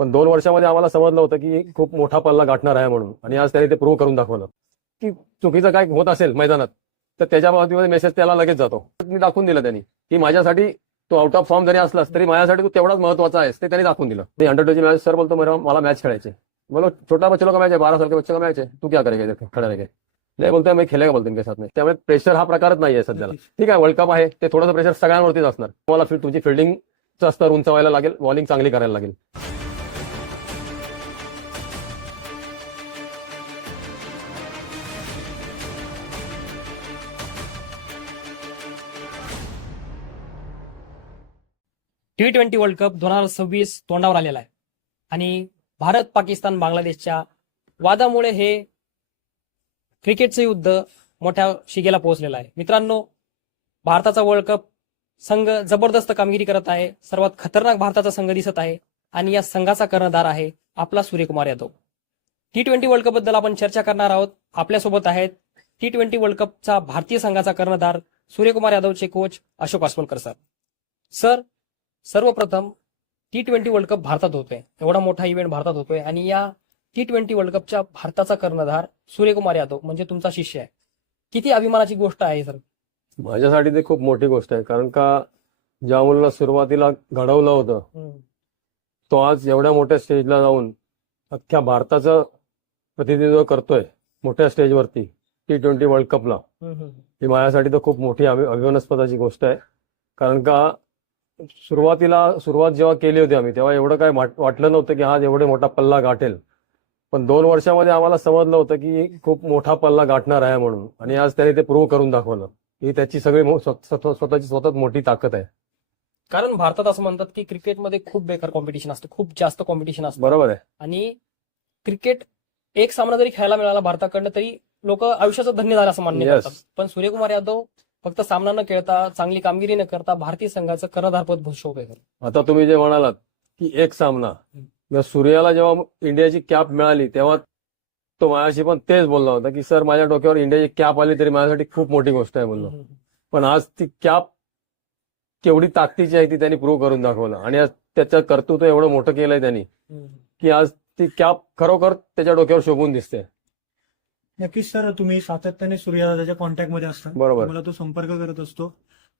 पण 2 वर्षामध्ये आम्हाला समजलं होतं की खूप मोठा पल्ला गाठणार आहे म्हणून, आणि आज त्याने ते प्रूव्ह करून दाखवलं की चुकीचं काय होत असेल मैदानात तर त्याच्या बाबतीमध्ये मेसेज त्याला लगेच जातो. मी दाखवून दिलं त्यांनी की माझ्यासाठी तो आउट ऑफ फॉर्म जरी असलास तरी माझ्यासाठी तू तेवढाच महत्वाचा आहेस, ते त्यांनी दाखवून दिलं. मी अंडर-20 मॅच सर बोलतो मला मॅच खेळायचे. बोलो छोटा बच्चों का मैच है, 12 साल के बच्चे का मैच है, तू क्या करेगा इधर खड़ा रह नाही बोलतोय मी खेळेगा बोलतो इनके साथ नाही. त्यामुळे प्रेशर हा प्रकारच नाहीये सध्याला. ठीक आहे, वर्ल्ड कप आहे, ते थोडंसं प्रेशर सगळ्यांवरतीच असणार. तुम्हाला तुमची फिल्डिंगचा स्तर उंचवायला लागेल, बॉलिंग चांगली करायला लागेल. T20 वर्ल्ड कप 2026 तोंडावर आलेला आहे आणि भारत पाकिस्तान बांगलादेशच्या वादामुळे हे क्रिकेटचं युद्ध मोठ्या शिगेला पोहोचलेलं आहे. मित्रांनो, भारताचा वर्ल्ड कप संघ जबरदस्त कामगिरी करत आहे. सर्वात खतरनाक भारताचा संघ दिसत आहे आणि या संघाचा कर्णधार आहे आपला Suryakumar Yadav. T20 world cup बद्दल आपण चर्चा करणार आहोत. आपल्यासोबत आहेत T20 वर्ल्ड कपचा भारतीय संघाचा कर्णधार सूर्यकुमार यादवचे coach Ashok Aswalkar sir. Sir, सर्वप्रथम T20 वर्ल्ड कप भारतात होतोय, एवढा मोठा इव्हेंट भारतात होतोय आणि या T20 वर्ल्ड कपच्या भारताचा कर्णधार सूर्यकुमार यादव म्हणजे तुमचा शिष्य आहे. किती अभिमानाची गोष्ट आहे सर? माझ्यासाठी ते खूप मोठी गोष्ट आहे, कारण का ज्या मुलाला सुरुवातीला घडवलं होतं तो आज एवढ्या मोठ्या स्टेजला जाऊन अख्ख्या भारताचं प्रतिनिधित्व करतोय मोठ्या स्टेजवरती T20 वर्ल्ड कपला. ही माझ्यासाठी तर खूप मोठी अभिमानास्पदाची गोष्ट आहे. कारण का सुरुवात जेव्हा केली होती आम्ही तेव्हा एवढं काय वाटलं नव्हतं की आज एवढे मोठा पल्ला गाठेल. पण 2 वर्षामध्ये आम्हाला समजलं होतं की खूप मोठा पल्ला गाठणार आहे म्हणून, आणि आज त्याने ते प्रूव्ह करून दाखवलं. ही त्याची सगळी स्वतःच मोठी ताकद आहे. कारण भारतात असं म्हणतात की क्रिकेटमध्ये खूप बेकार कॉम्पिटिशन असतं, खूप जास्त कॉम्पिटिशन असतं. बरोबर आहे. आणि क्रिकेट एक सामना जरी खेळायला मिळाला भारताकडनं तरी लोक आयुष्याचं धन्य झालं असं मान्य करतात. पण सूर्यकुमार यादव फक्त सामना न खेळता, चांगली कामगिरी न करता भारतीय संघाचं कर्णधारपद भूषवतोय. आता तुम्ही जे म्हणालात की एक सामना, सूर्याला जेव्हा इंडियाची कॅप मिळाली तेव्हा तो माझ्याशी पण तेच बोलला होता की सर माझ्या डोक्यावर इंडियाची कॅप आली तरी माझ्यासाठी खूप मोठी गोष्ट आहे बोललो. पण आज ती कॅप केवढी ताकदीची आहे ती त्यांनी प्रूव्ह करून दाखवलं, आणि आज त्याचं कर्तृत्व एवढं मोठं केलंय त्यांनी की आज ती कॅप खरोखर त्याच्या डोक्यावर शोभून दिसते. नक्कीच सर, तुम्ही सातत्याने सूर्यदादाच्या कॉन्टॅक्टमध्ये असता, बरोबर. तुम्हाला तो संपर्क करत असतो.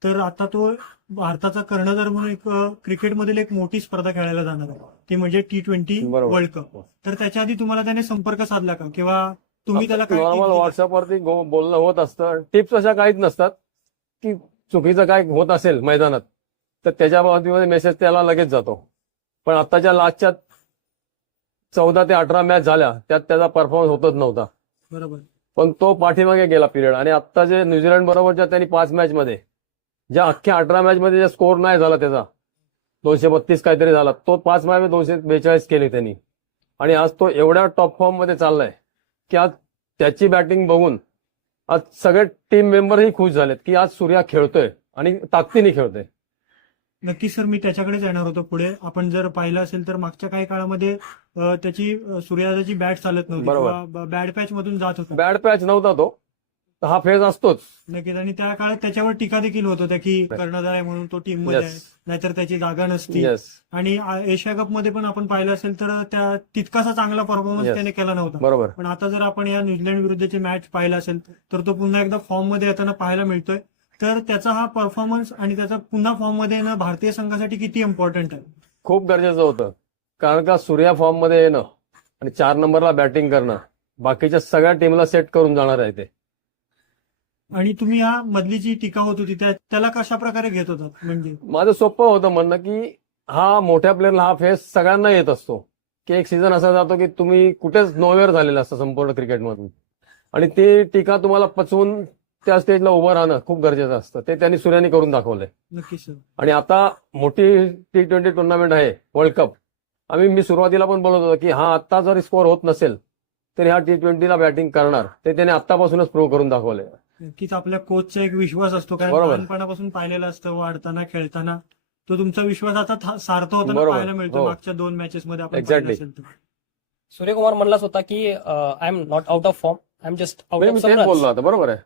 तर आता तो भारताचा कर्णधार म्हणून एक क्रिकेटमधील एक मोठी स्पर्धा खेळायला जाणार आहे, ती म्हणजे T20 बरोबर. World cup. तर त्याच्या आधी तुम्हाला त्याने संपर्क साधला का, किंवा तुम्ही त्याला काय नॉर्मल tips दिल्या? व्हॉट्सअपवरती बोलणं होत असतं. टिप्स अशा काहीच नसतात की चुकीचं काय होत असेल मैदानात तर त्याच्या बाबतीमध्ये मेसेज त्याला लगेच जातो. पण आताच्या लास्टच्या 14 ते 18 मॅच झाल्या त्यात त्याचा परफॉर्मन्स होतच नव्हता. बरोबर. पण तो पाठीमागे गेला पिरियड, आणि आता जे न्यूझीलंड बरोबरच्या त्यांनी 5 मॅच मध्ये ज्या अख्ख्या 18 मॅच मध्ये जे स्कोर नाही झाला त्याचा 232 काहीतरी झाला, तो 5 मॅच 242 केले त्यांनी. आणि आज तो एवढ्या टॉप फॉर्म मध्ये चाललाय की आज त्याची बॅटिंग बघून आज सगळे टीम मेंबरही खुश झालेत की आज सूर्या खेळतोय आणि ताकदीने खेळतोय. नक्कीच सर, मी त्याच्याकडेच येणार होतो पुढे. आपण जर पाहिलं असेल तर मागच्या काही काळामध्ये त्याची सूर्यदादाची बॅट चालत नव्हती, बरोबर. किंवा बॅड पॅच मधून जात होता. बॅड पॅच नव्हता तो, हा फेज असतोच. नक्कीच. आणि त्या काळात त्याच्यावर टीका देखील होत होत्या की कर्णधार आहे म्हणून तो टीम मध्ये आहे, नाहीतर त्याची जागा नसती. येस, आणि एशिया कप मध्ये पण आपण पाहिलं असेल तर त्या तितकासा चांगला परफॉर्मन्स Yes. त्याने केला नव्हता. बरोबर. पण आता जर आपण या न्यूझीलंड विरुद्धचे मॅच पाहिला असेल तर तो पुन्हा एकदा फॉर्म मध्ये येताना पाहायला मिळतोय. तर त्याचा हा परफॉर्मन्स आणि त्याचा पुन्हा फॉर्म मध्ये येणं भारतीय संघासाठी किती इम्पॉर्टंट आहे? खूप गरजेचं होतं. कारण का सूर्या फॉर्म मध्ये येणं आणि 4 नंबरला बॅटिंग करणं बाकीच्या सगळ्या टीमला सेट करून जाणार आहे ते. आणि तुम्ही या मधली जी टीका होत होती त्याला कशा प्रकारे घेत होता? म्हणजे माझं सोपं होतं म्हणणं की हा मोठ्या प्लेअरला हा फेस सगळ्यांना येत असतो की एक सीझन असा जातो की तुम्ही कुठेच नोवेअर झालेला असतं संपूर्ण क्रिकेटमधून, आणि ती टीका तुम्हाला पचवून त्या स्टेजला उभं राहणं खूप गरजेचं असतं. ते त्यांनी सूर्याने करून दाखवलंय. नक्कीच सर. आणि आता मोठी T20 टुर्नामेंट आहे वर्ल्ड कप. मी सुरुवातीला पण बोलत होतो की हा आत्ता जरी स्कोर होत नसेल तरी हा T20 ला बॅटिंग करणार, ते त्याने आत्तापासूनच प्रूव्ह करून दाखवलंय. नक्कीच आपल्या कोचचा एक विश्वास असतो, कारण बरोबर. लहानपणापासून पाहिलेला असतं वाढताना खेळताना. तो तुमचा विश्वास आता सार्थ होताना बरोबर. पाहायला मिळतो. हो. मागच्या 2 मॅचेस मध्ये आपण Exactly. पाहिलं असेल तर. सूर्यकुमार म्हणलाच होता की I am not out of form, I am just out me of तेच बोललो आता. बरोबर आहे.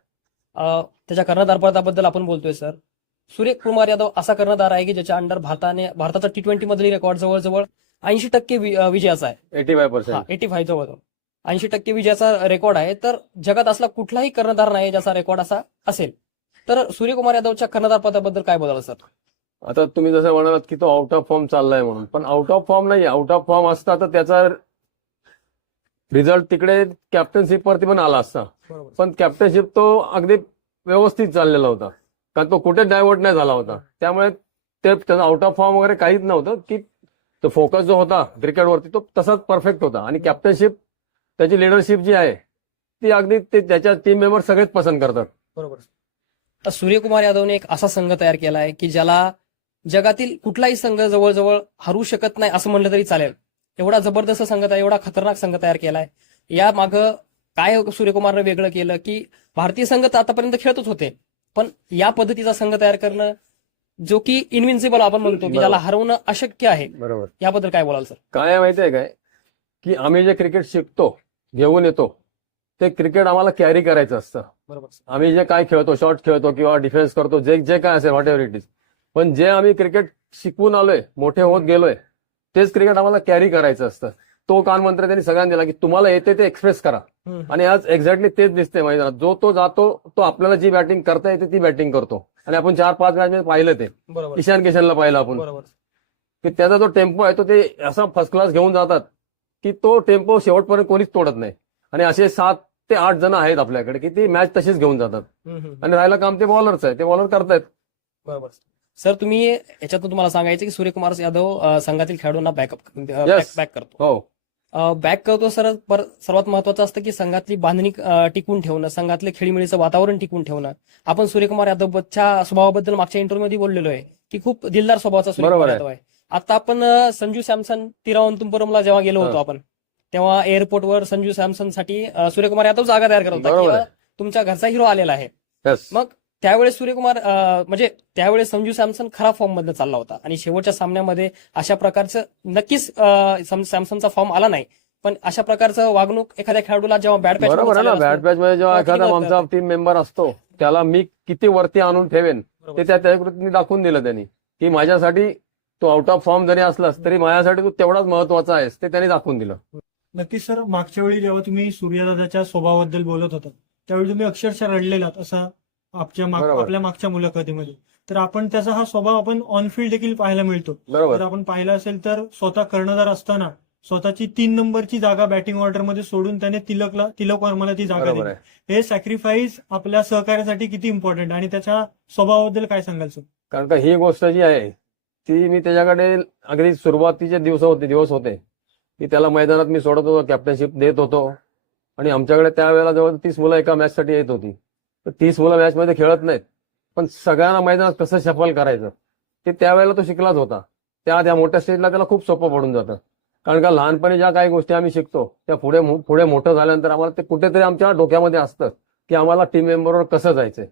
त्याच्या कर्णधारपदाबद्दल आपण बोलतोय सर. सूर्यकुमार यादव असा कर्णधार आहे की ज्याच्या अंडर भारताचा T20 मधली रेकॉर्ड जवळजवळ 80% विजयाचा आहे. 85%. 85 जवळ 80% विजयाचा रेकॉर्ड आहे. तर जगात असला कुठलाही कर्णधार नाही ज्याचा रेकॉर्ड असा असेल. तर सूर्यकुमार यादवच्या कर्णधार पदाबद्दल काय बोलाल सर? आता तुम्ही जसं म्हणालात की तो आउट ऑफ फॉर्म चाललाय म्हणून, पण आउट ऑफ फॉर्म नाही. आउट ऑफ फॉर्म असता तर त्याचा रिझल्ट तिकडे कॅप्टनशिप वरती पण आला असता. पण कॅप्टनशिप तो अगदी व्यवस्थित चाललेला होता, कारण तो कुठे डायव्हर्ट नाही झाला होता. त्यामुळे ते त्याचा आउट ऑफ फॉर्म वगैरे काहीच नव्हतं, की तो फोकस जो होता क्रिकेटवरती तो तसाच परफेक्ट होता. आणि कॅप्टनशिप त्याची लिडरशिप जी आहे ती अगदी त्याच्या टीम मेंबर सगळेच पसंत करतात. बरोबर. तर सूर्यकुमार यादवने एक असा संघ तयार केला आहे की ज्याला जगातील कुठलाही संघ जवळजवळ हरू शकत नाही असं म्हणलं तरी चालेल. एवढा जबरदस्त संघ तयार, एवढा खतरनाक संघ तयार केलाय. या मागं काय सूर्यकुमारनं वेगळं केलं की भारतीय संघ तर आतापर्यंत खेळतच होते, पण या पद्धतीचा संघ तयार करणं जो की इनविन्सिबल आपण म्हणतो की ज्याला हरवणं अशक्य आहे, बरोबर. याबद्दल काय बोलाल सर? काय माहितीये काय की आम्ही जे क्रिकेट शिकतो, घेऊन येतो, ते क्रिकेट आम्हाला कॅरी करायचं असतं. बरोबर. आम्ही जे काय खेळतो, शॉट खेळतो किंवा डिफेन्स करतो, जे जे काय असेल व्हॉट एव्हर इट इज, पण जे आम्ही क्रिकेट शिकवून आलोय, मोठे होत गेलोय, तेच क्रिकेट आम्हाला कॅरी करायचं असतं. तो कानमंत्र त्यांनी सगळ्यांना दिला की तुम्हाला येते ते एक्सप्रेस करा. आणि आज एक्झॅक्टली तेच दिसतंय मैदानात. जो तो जातो, तो आपल्याला जी बॅटिंग करता येते ती बॅटिंग करतो. आणि आपण 4-5 मॅच मध्ये पाहिलं ते, बरोबर. ईशान किशनला पाहिलं आपण, बरोबर. की त्याचा जो टेम्पो आहे तो ते असा फर्स्ट क्लास घेऊन जातात की तो टेम्पो शेवटपर्यंत कोणीच तोडत नाही. आणि असे 7 ते 8 जण आहेत आपल्याकडे की ती मॅच तशीच घेऊन जातात. आणि राहिलं काम ते बॉलरच आहे, ते बॉलर करतायत. बरोबर. सर, तुम्ही याच्यातून तुम्हाला सांगायचं की सूर्यकुमार यादव संघातील खेळाडूंना बॅकअप Yes. बॅक करतो. हो, बॅक करतो सर. सर्वात महत्वाचं असतं की संघातली बांधणी टिकून ठेवणं, संघातले खेळीमेळीचं वातावरण टिकून ठेवणं. आपण सूर्यकुमार यादवच्या स्वभावाबद्दल मागच्या इंटरव्ह्यू मध्ये बोललेलो आहे की खूप दिलदार स्वभावाचा सूर्यकुमार बरोबर आहे. यादव आहे. आता आपण संजू सॅमसन तिरुवनंतपुरमला जेव्हा गेलो होतो हा. आपण, तेव्हा एअरपोर्टवर संजू सॅमसनसाठी सूर्यकुमार यादव जागा तयार करत होता बरोबर की आहे. तुमच्या घरचा हिरो आलेला आहे. येस. मग त्यावेळेस सूर्यकुमार म्हणजे त्यावेळेस संजू सॅमसन खराब फॉर्म मध्ये चालला होता आणि शेवटच्या सामन्यामध्ये अशा प्रकारचं नक्कीच सॅमसनचा फॉर्म आला नाही, पण अशा प्रकारचं वागणूक एखाद्या खेळाडूला जेव्हा बॅट पॅच बरोबर आहे ना. बॅट पॅच मध्ये जेव्हा किती एखादा गरज आमचा टीम मेंबर असतो त्याला मी किती वरती आणून ठेवेन ते त्या कृतीने दाखवून दिलं त्यांनी, की माझ्यासाठी तो आउट ऑफ फॉर्म जरी असलास तरी माझ्यासाठी तू तेवढाच महत्वाचा आहेस, ते त्यांनी दाखवून दिलं. नक्कीच सर. मागच्या वेळी जेव्हा तुम्ही सूर्यदादाच्या स्वभावाबद्दल बोलत होता त्यावेळी तुम्ही अक्षरशः रडलेलात असं बरोबर. आपल्या मागच्या मुलाखतीमध्ये. तर आपण त्याचा हा स्वभाव आपण ऑन फील्ड देखील पाहायला मिळतो. बरोबर. जर आपण पाहिलं असेल तर स्वतः कर्णधार असताना स्वतःची 3 नंबरची जागा बॅटिंग ऑर्डरमध्ये सोडून त्याने तिलक वर्माला ती जागा बरोबर दिली. आहे. हे सॅक्रिफाईस आपल्या सहकार्यासाठी किती इम्पॉर्टंट आणि त्याच्या स्वभावाबद्दल काय सांगाल सर? कारण का ही गोष्ट जी आहे ती मी त्याच्याकडे अगदी सुरुवातीचे दिवस होते की त्याला मैदानात मी सोडत होतो, कॅप्टनशिप देत होतो. आणि आमच्याकडे त्यावेळेला जवळ 30 मुलं एका मॅचसाठी येत होती. तर 30 मुलं मॅचमध्ये खेळत नाहीत, पण सगळ्यांना मैदानात कसं शफल करायचं ते त्यावेळेला तो शिकलाच होता. त्या मोठ्या स्टेजला त्याला खूप सोपं पडून जातं. कारण का लहानपणी ज्या काही गोष्टी आम्ही शिकतो त्या पुढे मोठं झाल्यानंतर आम्हाला ते कुठेतरी आमच्या डोक्यामध्ये असतं की आम्हाला टीम मेंबरवर कसं जायचंय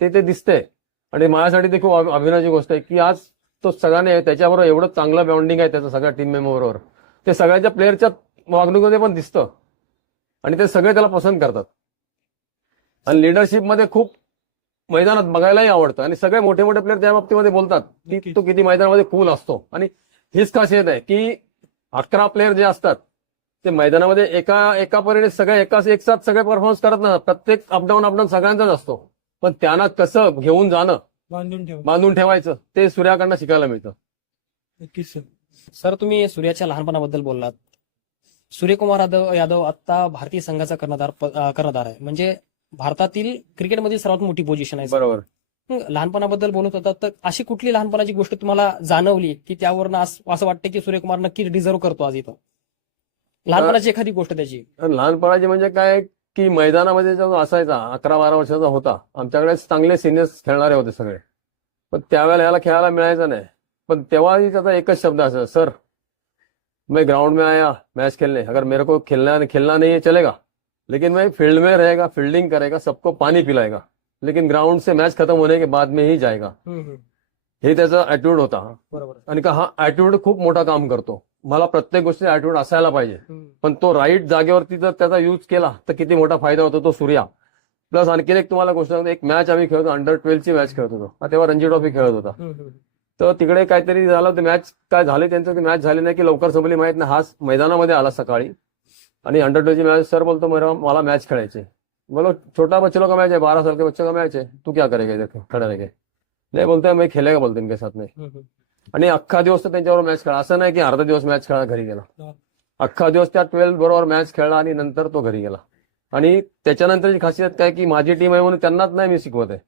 ते दिसतंय. आणि माझ्यासाठी ते खूप अभिमानाची गोष्ट आहे की आज तो सगळ्यांनी त्याच्याबरोबर एवढं चांगलं बॉन्डिंग आहे त्याचं सगळ्या टीम मेंबरबरोबर. ते सगळ्यांच्या प्लेअरच्या वागणुकीमध्ये पण दिसतं आणि ते सगळे त्याला पसंत करतात. आणि लिडरशिप मध्ये खूप मैदानात बघायलाही आवडतं. आणि सगळे मोठे मोठे प्लेअर त्या बाबतीमध्ये बोलतात की तो किती मैदानामध्ये कूल असतो. आणि हीच खासियत आहे की 11 प्लेअर जे असतात ते मैदानामध्ये एका परीने सगळे एक साथ सगळे परफॉर्मन्स करत नाही. प्रत्येक अपडाऊन सगळ्यांचाच असतो, पण त्यांना कसं घेऊन जाणं, बांधून ठेवायचं ते सूर्याकडनं शिकायला मिळतं. नक्कीच सर. सर, तुम्ही सूर्याच्या लहानपणाबद्दल बोललात. सूर्यकुमार यादव आता भारतीय संघाचा कर्णधार आहे, म्हणजे भारतातील क्रिकेटमधील सर्वात मोठी पोझिशन आहे. बरोबर. लहानपणाबद्दल बोलत होता, तर अशी कुठली लहानपणाची गोष्ट तुम्हाला जाणवली की त्यावरनं असं वाटतं की सूर्यकुमार नक्कीच डिझर्व करतो आज इथं? लहानपणाची एखादी गोष्ट त्याची. लहानपणाची म्हणजे काय की मैदानामध्ये जो असायचा 11-12 वर्षाचा होता, आमच्याकडे चांगले सिनियर्स खेळणारे होते सगळे, पण त्यावेळेला याला खेळायला मिळायचं नाही. पण तेव्हाही त्याचा एकच शब्द असायचा, सर मैं ग्राउंड में आया मैच खेलने, अगर मेरे को खेलना नहीं है चलेगा, लेकिन मैं फील्ड में रहेगा, फील्डिंग करेगा, सबको पानी पिलाएगा, लेकिन ग्राउंड से मैच खत्म होने के बाद में ही जाएगा. हे त्याचा ऍटिट्यूड होता. बरोबर. आणि का हा ऍटिट्यूड खूप मोठा काम करतो. मला प्रत्येक गोष्टी ऍटिट्यूड असायला पाहिजे, पण तो राईट जागेवरती जर त्याचा यूज केला तर किती मोठा फायदा होतो तो सूर्या. प्लस आणखी एक तुम्हाला गोष्ट सांगतो, एक मॅच आम्ही खेळतो, अंडर 12 ची मॅच खेळत होतो, तेव्हा रणजी ट्रॉफी खेळत होता. तर तिकडे काहीतरी झालं, ते मॅच काय झाले त्यांचं, ते मॅच झाली नाही की लवकर संपली माहित नाही. हाच मैदानामध्ये आला सकाळी आणि अंडर-20 मॅच. सर बोलतो मला मॅच खेळायचे. बोलो छोटा बच्चों का मैच है, 12 साल के बच्चों का मैच है, तू क्या करेगा इधर खड़ा रह के. नाही बोलतोय मैं खेलेगा बोलतो इनके साथ में. आणि अख्खा दिवस तर त्यांच्यावर मॅच खेळा, असं नाही की अर्धा दिवस मॅच खेळा घरी गेला. अख्खा दिवस त्या 12 बरोबर मॅच खेळला आणि नंतर तो घरी गेला. आणि त्याच्यानंतरची खासियत काय की माझी टीम आहे म्हणून त्यांनाच नाही मी शिकवत आहे,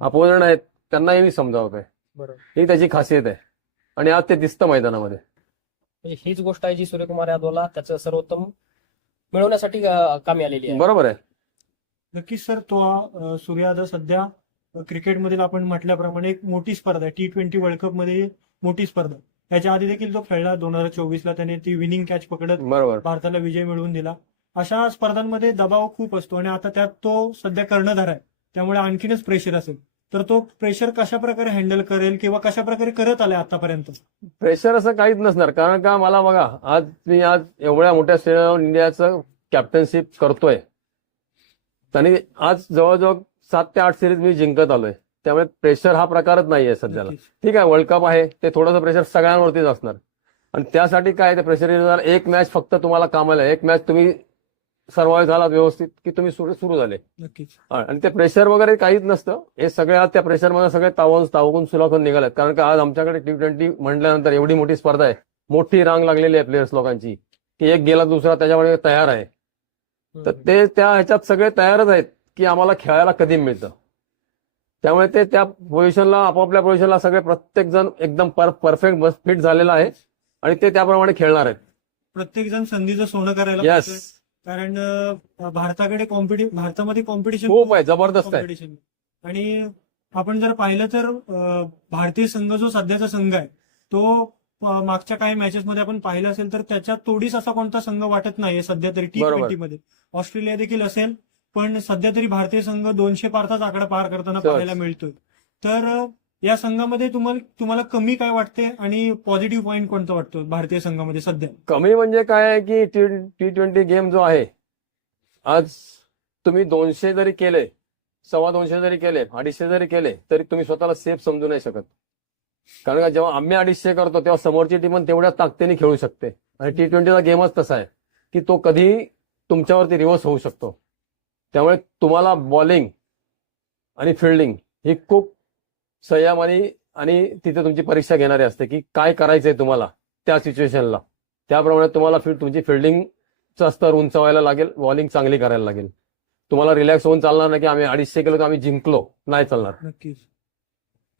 अपोनंट आहेत त्यांनाही मी समजावतोय. ही त्याची खासियत आहे आणि आज ते दिसतं मैदानामध्ये. म्हणजे हीच गोष्ट आहे जी सूर्यकुमार यादवला त्याचं सर्वोत्तम मिळवण्यासाठी कामी आलेली आहे. बरोबर आहे. नक्कीच सर, तो सूर्य यादव सध्या क्रिकेटमधील आपण म्हटल्याप्रमाणे एक मोठी स्पर्धा आहे, T20 वर्ल्ड कप मध्ये मोठी स्पर्धा. त्याच्या आधी देखील तो खेळला 2024ला, त्याने ती विनिंग कॅच पकडत बरोबर. भारताला विजय मिळवून दिला. अशा स्पर्धांमध्ये दबाव खूप असतो आणि आता त्यात तो सध्या कर्णधार आहे, त्यामुळे आणखीनच प्रेशर असेल. तर तो प्रेशर कशा प्रकारे हँडल करेल किंवा कशा प्रकारे करत आलाय आतापर्यंत? प्रेशर असं काहीच नसणार, कारण का मला बघा, मी आज एवढ्या मोठ्या स्टेडियमवर इंडियाचं कॅप्टनशिप करतोय. आणि आज जवळजवळ 7 ते 8 सिरीज मी जिंकत आलोय. त्यामुळे प्रेशर हा प्रकारच नाहीये सध्याला. ठीक आहे, वर्ल्ड कप आहे, ते थोडंसं प्रेशर सगळ्यांवरतीच असणार. आणि त्यासाठी काय ते प्रेशर येणार, एक मॅच फक्त तुम्हाला कामाला आहे, एक मॅच तुम्ही सर्व्हाइव्ह झाला व्यवस्थित की तुम्ही सुरू झाले. नक्कीच. आणि ते प्रेशर वगैरे काहीच नसतं. हे सगळे आज त्या प्रेशरमध्ये सगळे तावून सुलाखून निघालेत. कारण का आज आमच्याकडे T20 म्हटल्यानंतर एवढी मोठी स्पर्धा आहे, मोठी रांग लागलेली आहे प्लेयर्स लोकांची, की एक गेला दुसरा त्याच्यामध्ये तयार आहे. तर ते त्या ह्याच्यात सगळे तयारच आहेत की आम्हाला खेळायला कधी मिळतं. त्यामुळे ते त्या पोझिशनला, आपापल्या पोझिशनला सगळे प्रत्येक जण एकदम परफेक्ट फिट झालेला आहे आणि ते त्याप्रमाणे खेळणार आहेत. प्रत्येक जण संधीचं सोनं करायला येस, पाहिजे. कारण भारतामध्ये कॉम्पिटिशन खूप आहे, जबरदस्त आहे. कॉम्पिटिशन. आणि आपण जर पाहिलं तर भारतीय संघ जो सध्याचा संघ आहे तो मागच्या काही मॅचेस मध्ये आपण पाहिलं असेल तर त्याच्या तोडीस असा कोणता संघ वाटत नाहीये सध्या तरी बरोबर. T20 मध्ये. ऑस्ट्रेलिया देखील असेल, पण सध्या तरी भारतीय संघ 200 पारचाच आकडा पार करताना सहज. पाहायला मिळतोय. तर या संघामध्ये तुम्हाला कमी काय वाटते आणि पॉझिटिव्ह पॉईंट कोणता वाटतो भारतीय संघामध्ये सध्या? कमी म्हणजे काय आहे की T20 गेम जो आहे, आज तुम्ही 200 जरी केले, 250 जरी केले, 250 जरी केले, तरी तुम्ही स्वतःला सेफ समजू नाही शकत. कारण का जेव्हा आम्ही 250 करतो तेव्हा समोरची टीम तेवढ्या ताकदीने खेळू शकते. आणि T20चा गेमच तसा आहे की तो कधी तुमच्यावरती रिव्हर्स होऊ शकतो. त्यामुळे तुम्हाला बॉलिंग आणि फिल्डिंग ही खूप संयम आणि तिथे तुमची परीक्षा घेणारी असते की काय करायचंय तुम्हाला त्या सिच्युएशनला. त्याप्रमाणे तुम्हाला तुमची फिल्डिंगचा स्तर उंचावायला लागेल, बॉलिंग चांगली करायला लागेल. तुम्हाला रिलॅक्स होऊन चालणार नाही की आम्ही 250 केलो तर आम्ही जिंकलो, नाही चालणार. नक्कीच.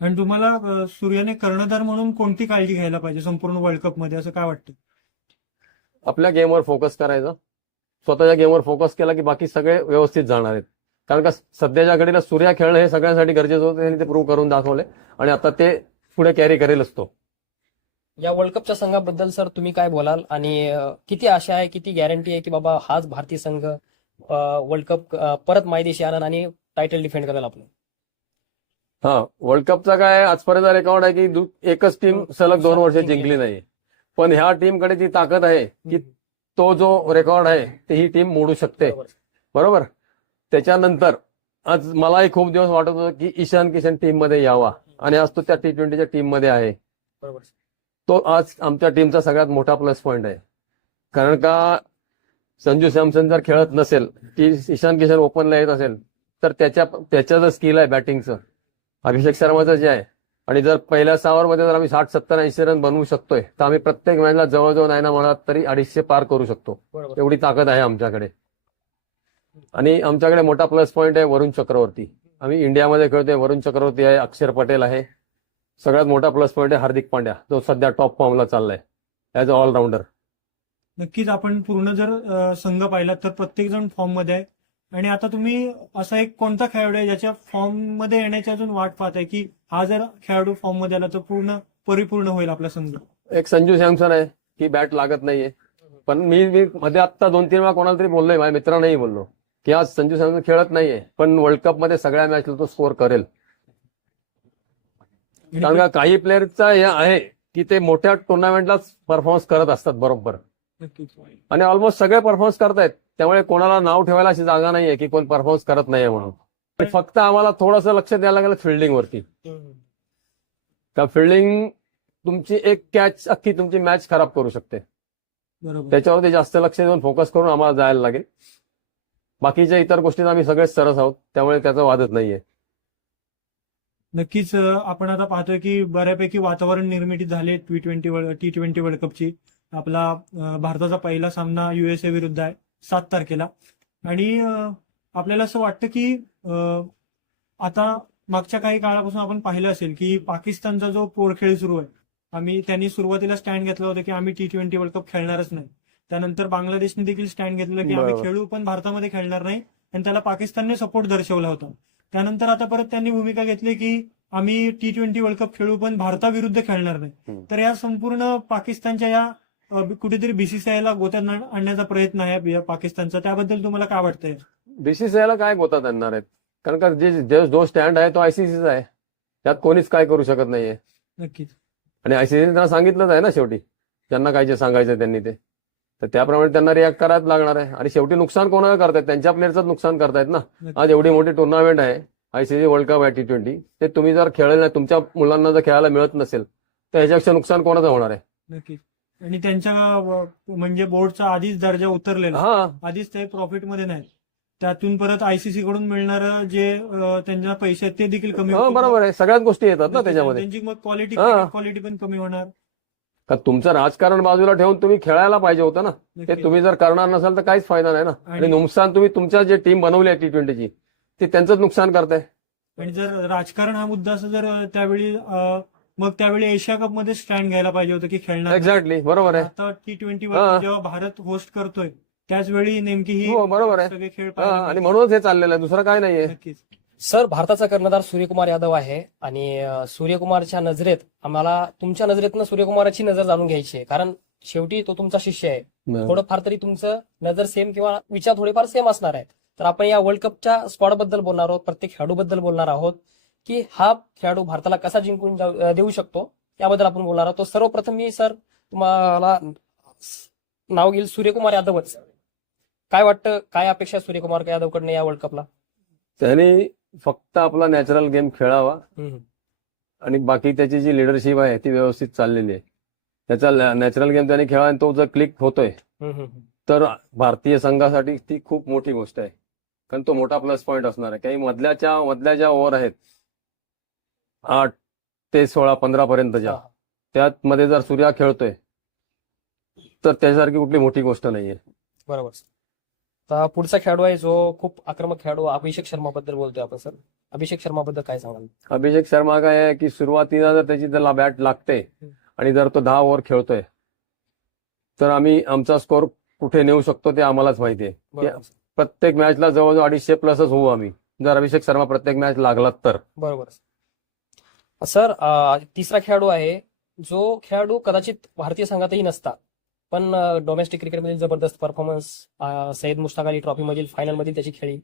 आणि तुम्हाला सूर्याने कर्णधार म्हणून कोणती काळजी घ्यायला पाहिजे संपूर्ण वर्ल्ड कप मध्ये, असं काय वाटतं? आपल्या गेमवर फोकस करायचा, स्वतःच्या गेमवर फोकस केला की बाकी सगळे व्यवस्थित जाणार आहेत. कारण का सध्याच्या घडीला सूर्या खेळणं हे सगळ्यांसाठी गरजेचं होतं, त्यांनी ते प्रूव्ह करून दाखवले आणि आता ते पुढे कॅरी करेलच तो. या वर्ल्ड कपच्या संघाबद्दल सर तुम्ही काय बोलाल आणि किती आशा आहे, किती गॅरंटी आहे की बाबा हाच भारतीय संघ वर्ल्ड कप परत मायदेशी आणन आणि टायटल डिफेंड करेल आपलं? हा, वर्ल्ड कपचा काय आजपर्यंत रेकॉर्ड आहे की एकच टीम सलग 2 वर्ष जिंकली नाही. पण ह्या टीमकडे ती ताकद आहे की तो जो रेकॉर्ड आहे ते ही टीम मोडू शकते. बरोबर. त्याच्यानंतर आज मलाही खूप दिवस वाटत होतं की ईशान किशन टीम मध्ये यावा आणि आज तो त्या T20च्या टीम मध्ये आहे. बरोबर. तो आज आमच्या टीमचा सगळ्यात मोठा प्लस पॉइंट आहे. कारण का संजू सॅमसन जर खेळत नसेल, ईशान किशन ओपनला येत असेल, तर त्याच्या जर स्किल आहे बॅटिंगचं, अभिषेक शर्माचं जे आहे, आणि जर पहिल्या 6 ओव्हरमध्ये जर आम्ही 60, 70, 80 रन बनवू शकतोय तर आम्ही प्रत्येक मॅचला जवळजवळ नाही ना म्हणत तरी 250 पार करू शकतो. एवढी ताकद आहे आमच्याकडे. आणि आमच्याकडे मोठा प्लस पॉइंट आहे वरुण चक्रवर्ती. आम्ही इंडियामध्ये खेळतोय, वरुण चक्रवर्ती आहे, अक्षर पटेल आहे. सगळ्यात मोठा प्लस पॉइंट आहे हार्दिक पांड्या, जो सध्या टॉप फॉर्मला चाललाय ऍज अ ऑलराऊंडर. नक्कीच. आपण पूर्ण जर संघ पाहिला तर प्रत्येक जण फॉर्म मध्ये आहे. आणि आता तुम्ही असा एक कोणता खेळाडू आहे ज्याच्या फॉर्म मध्ये येण्याची अजून वाट पाहत आहे की हा जर खेळाडू फॉर्म मध्ये आला तर परिपूर्ण होईल आपला संघ? एक संजू सॅमसन आहे की बॅट लागत नाहीये. पण मी मध्ये आता 2-3 वेळा कोणाला तरी बोललोय, माझ्या मित्रांनाही बोललो की आज संजू सॅमसन खेळत नाहीये, पण वर्ल्ड कप मध्ये सगळ्या मॅचला तो स्कोर करेल. कारण का काही प्लेअरचा हे आहे की ते मोठ्या टुर्नामेंटलाच परफॉर्मन्स करत असतात बरोबर, आणि ऑलमोस्ट सगळे परफॉर्मन्स करतायत. त्यामुळे कोणाला नाव ठेवायला अशी जागा नाहीये की कोण परफॉर्मन्स करत नाहीये म्हणून. फक्त आम्हाला थोडंसं लक्ष द्यायला लागेल फिल्डिंगवरती. का फिल्डिंग तुमची एक कॅच अख्खी तुमची मॅच खराब करू शकते. बरोबर. त्याच्यावरती जास्त लक्ष देऊन फोकस करून आम्हाला जायला लागेल. बाकीच्या इतर गोष्टीत आम्ही सगळेच सरस आहोत, त्यामुळे त्याचा वादच नाहीये. नक्कीच आपण आता पाहतोय की बऱ्यापैकी वातावरण निर्मिती झाली T20 वर्ल्ड कपची. आपला भारताचा पहिला सामना USA विरुद्ध आहे 7 तारखेला. आणि आपल्याला असं वाटतं की आता मागच्या काही काळापासून आपण पाहिलं असेल की पाकिस्तानचा जो पोरखेळ सुरू आहे, त्यांनी सुरुवातीला स्टँड घेतला होता की आम्ही T20 वर्ल्ड कप खेळणारच नाही. त्यानंतर बांगलादेशने देखील स्टँड घेतलं की आम्ही बरोबर. खेळू पण भारतामध्ये खेळणार नाही, आणि त्याला पाकिस्तानने सपोर्ट दर्शवला होता. त्यानंतर आता परत त्यांनी भूमिका घेतली की आम्ही T20 वर्ल्ड कप खेळू पण भारताविरुद्ध खेळणार नाही. तर या संपूर्ण पाकिस्तानच्या या कुठेतरी बीसीसीआयला गोत्यात आणण्याचा प्रयत्न आहे या पाकिस्तानचा. त्याबद्दल तुम्हाला काय वाटतंय? बीसीसीआयला काय गोतात आणणार आहेत, कारण का जो स्टँड आहे तो आयसीसीचा आहे, त्यात कोणीच काय करू शकत नाहीये. नक्कीच. आणि आयसीसी त्यांना सांगितलंच आहे ना, शेवटी त्यांना काय जे सांगायचं त्यांनी ते, तर त्याप्रमाणे त्यांना रिॲक्ट करायला लागणार आहे. आणि शेवटी नुकसान कोणाला करतायत? त्यांच्या प्लेअरचं नुकसान करतायत ना. आज एवढी मोठी टुर्नामेंट आहे, आयसीसी वर्ल्ड कप आहे T20, ते तुम्ही जर खेळले नाही, तुमच्या मुलांना जर खेळायला मिळत नसेल तर ह्याच्यापेक्षा नुकसान कोणाचं होणार आहे? नक्कीच. आणि त्यांच्या म्हणजे बोर्डचा आधीच दर्जा उतरलेला, हा, आधीच ते प्रॉफिटमध्ये नाही. त्यातून परत आयसीसी कडून मिळणारं जे त्यांना पैसे आहेत ते देखील कमी हा, बरोबर आहे. सगळ्याच गोष्टी येतात ना त्याच्यामध्ये. त्यांची मग हा. क्वालिटी पण कमी होणार. का तुमचं राजकारण बाजूला ठेवून तुम्ही खेळायला पाहिजे होतं ना. ते नक्कीच. तुम्ही जर करणार नसाल तर काहीच फायदा नाही ना. आणि नुकसान तुम्ही तुमच्या जे टीम बनवली आहे T20ची, ते त्यांचंच नुकसान करताय. आणि जर राजकारण हा मुद्दा असं जर त्यावेळी मग त्यावेळी एशिया कप मध्ये स्टँड घ्यायला पाहिजे होतं की खेळणार. एक्झॅक्टली, बरोबर आहे. आता T20 हा. वर्ल्ड जेव्हा भारत होस्ट करतोय त्याच वेळी नेमकी ही हो, बरोबर आहे. सगळे खेळ हा, पाहायला आणि मिळतील. म्हणूनच हे चाललेलं आहे, दुसरं काय नाहीये. नक्कीच. सर, भारताचा कर्णधार सूर्यकुमार यादव आहे आणि सूर्यकुमारच्या नजरेत आम्हाला तुमच्या नजरेतनं सूर्यकुमाराची नजर जाणून घ्यायची आहे, कारण शेवटी तो तुमचा शिष्य आहे. थोडंफार तरी तुमचं नजर सेम किंवा विचार थोडेफार सेम असणार आहे. तर आपण या वर्ल्ड कपच्या स्क्वॉड बद्दल बोलणार आहोत, प्रत्येक खेळाडूबद्दल बोलणार आहोत की हा खेळाडू भारताला कसा जिंकून देऊ शकतो याबद्दल आपण बोलणार आहोत. तो सर्वप्रथम मी सर तुम्हाला नाव घेईल सूर्यकुमार यादवच. काय वाटतं, काय अपेक्षा आहे सूर्यकुमार यादवकडनं या वर्ल्ड कपला? त्यांनी फक्त आपला नॅचरल गेम खेळावा हम्म. आणि बाकी त्याची जी लिडरशिप आहे ती व्यवस्थित चाललेली आहे. त्याचा नॅचरल गेम त्याने खेळा आणि तो जर क्लिक होतोय हम्म, हम्म. तर भारतीय संघासाठी ती खूप मोठी गोष्ट आहे, कारण तो मोठा प्लस पॉईंट असणार आहे. काही मधल्या ज्या ओव्हर आहेत 8 ते 16, 15 पर्यंतच्या, हा. त्यामध्ये जर सूर्या खेळतोय तर त्याच्यासारखी कुठली मोठी गोष्ट नाहीये. बरोबर. तर पुढचा खेळाडू आहे जो खूप आक्रमक खेळाडू, अभिषेक शर्मा बद्दल बोलतोय आपण सर. अभिषेक शर्मा बद्दल काय सांगाल? अभिषेक शर्मा काय आहे की सुरुवातीला जर त्याची त्याला बॅट लागते आणि जर तो 10 ओव्हर खेळतोय तर आम्ही आमचा स्कोअर कुठे नेऊ शकतो ते आम्हालाच माहिती आहे. बरोबर. प्रत्येक मॅचला जवळजवळ 250 प्लसच होऊ आम्ही, जर अभिषेक शर्मा प्रत्येक मॅच लागला तर. बरोबर. सर, तिसरा खेळाडू आहे जो खेळाडू कदाचित भारतीय संघातही नसता, पण डोमेस्टिक क्रिकेटमधील जबरदस्त परफॉर्मन्स, सैयद मुश्ताक अली ट्रॉफी मधील फायनल मधील त्याची खेळी,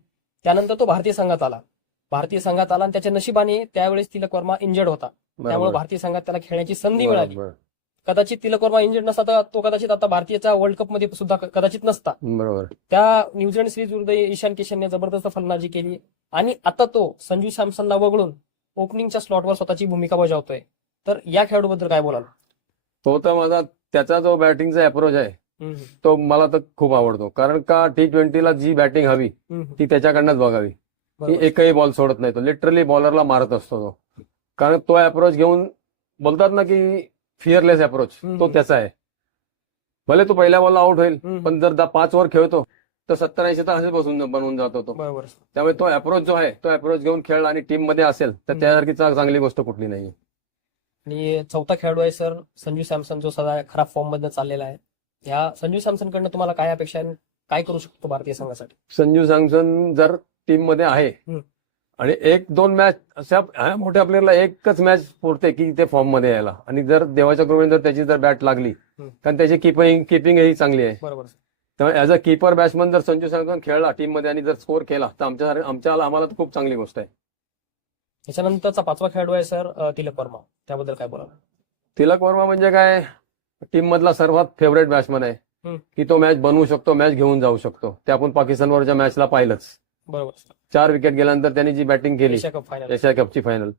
त्यानंतर तो भारतीय संघात आला आणि त्याच्या नशिबाने त्यावेळेस तिलक वर्मा इंजर्ड होता, त्यामुळे बरोबर. भारतीय संघात त्याला खेळण्याची संधी मिळाली. बरोबर. कदाचित तिलक वर्मा इंजर्ड नसता तर तो कदाचित आता भारतीयच्या वर्ल्ड कप मध्ये सुद्धा कदाचित नसता. बरोबर. त्या न्यूझीलंड सिरीज विरुद्ध ईशान किशनने जबरदस्त फलंदाजी केली आणि आता तो संजू सॅमसनला वगळून ओपनिंगच्या स्लॉटवर स्वतःची भूमिका बजावतोय. तर या खेळाडूबद्दल काय बोलाल? तो तर माझा त्याचा जो बॅटिंगचा अप्रोच आहे हम्म, तो मला तर खूप आवडतो, कारण का T20ला जी बॅटिंग हवी हम्म, ती त्याच्याकडनंच बघावी. ती बरोबर. एकही बॉल सोडत नाही, तो लिटरली बॉलरला मारत असतो तो, कारण तो अप्रोच घेऊन बोलतात ना की फिअरलेस अप्रोच, तो त्याचा आहे. भले तो पहिल्या बॉलला आउट होईल, हम्म, पण जर 5 ओव्हर खेळतो तर 70-80 तर असेच बनवून जातो तो. बरोबर. त्यामुळे तो अप्रोच जो आहे तो अप्रोच घेऊन खेळ आणि टीम मध्ये असेल तर त्यासारखी चांगली गोष्ट कुठली नाही. आणि चौथा खेळाडू आहे सर संजू सॅमसन, जो सदा खराब फॉर्म मध्ये चाललेला आहे. या संजू सॅमसनकडनं तुम्हाला काय अपेक्षा आहे, काय करू शकतो भारतीय संघासाठी? संजू सॅमसन जर टीम मध्ये आहे आणि 1-2 मॅच अशा मोठ्या प्लेअरला एकच मॅच पुरते की ते फॉर्म मध्ये यायला, आणि जर देवाच्या कृपेने जर त्याची जर बॅट लागली, कारण त्याची किपिंग ही चांगली आहे. बरोबर. त्यामुळे ऍज अ कीपर बॅट्समन जर संजू सॅमसन खेळला टीम मध्ये आणि जर स्कोर केला तर आम्हाला तर खूप चांगली गोष्ट आहे. याच्यानंतरचा पाचवा खेळाडू आहे सर तिलक वर्मा, त्याबद्दल काय बोलाल? तिलक वर्मा म्हणजे काय, टीम मधला सर्वात फेवरेट बॅट्समन आहे की तो मॅच बनवू शकतो, मॅच घेऊन जाऊ शकतो. ते आपण पाकिस्तानवरच्या मॅचला पाहिलंच. बरोबर. 4 विकेट गेल्यानंतर त्यांनी जी बॅटिंग केली एशिया कप फायनल. एशिया कपची फायनल,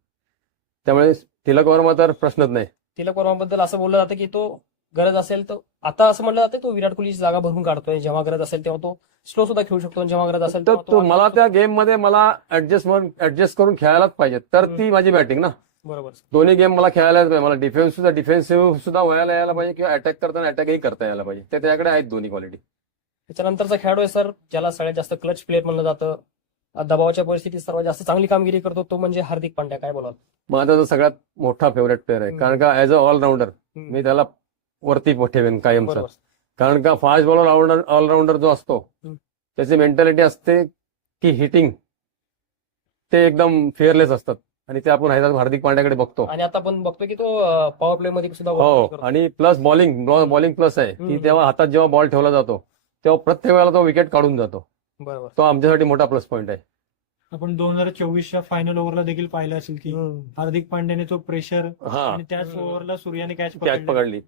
त्यामुळे तिलक वर्मा तर प्रश्नच नाही. तिलक वर्माबद्दल असं बोललं जातं की तो गरज असेल तर आता असं म्हणलं जातं तो विराट कोहलीची जागा भरून काढतोय. जेव्हा गरज असेल तेव्हा तो स्लो सुद्धा खेळू शकतो आणि जेव्हा गरज असेल तर तेव्हा तो तो मला त्या गेम मध्ये मला ऍडजस्ट करून खेळायलाच पाहिजे, तर ती माझी बॅटिंग ना. बरोबर. दोन्ही गेम मला खेळायलाच पाहिजे. मला डिफेन्सिव्ह सुद्धा व्हायला यायला पाहिजे किंवा अटॅक करताना अटॅकही करता यायला पाहिजे. ते त्याकडे आहेत दोन्ही क्वालिटी. त्याच्यानंतरचा खेळाडू आहे सर ज्याला सगळ्यात जास्त क्लच प्लेअर म्हणलं जातं, दबावाच्या परिस्थितीत सर्वात जास्त चांगली कामगिरी करतो, तो म्हणजे हार्दिक पांड्या. काय बोलाल? माझा तो सगळ्यात मोठा फेवरेट प्लेअर आहे, कारण का ऍज अ ऑलराऊंडर मी त्याला वरती ठेवेन कायमचा. बरोबर. कारण का फास्ट बॉलर ऑलराऊंडर जो असतो त्याची मेंटॅलिटी असते की हिटिंग ते एकदम फेअरलेस असतात, आणि ते आपण हार्दिक पांड्याकडे बघतो. आणि आता आपण बघतोय की तो पॉवर प्ले मध्ये सुद्धा हो, work करतो. आणि प्लस बॉलिंग प्लस आहे की तेव्हा हातात जेव्हा बॉल ठेवला जातो तेव्हा प्रत्येक वेळेला तो विकेट काढून जातो. बरोबर. तो आमच्यासाठी मोठा प्लस पॉईंट आहे. आपण 2024च्या फायनल ओव्हरला देखील पाहिलं असेल की हार्दिक पांड्याने तो प्रेशर हा, आणि त्याच ओव्हरला सूर्याने कॅच कॅच पकडली.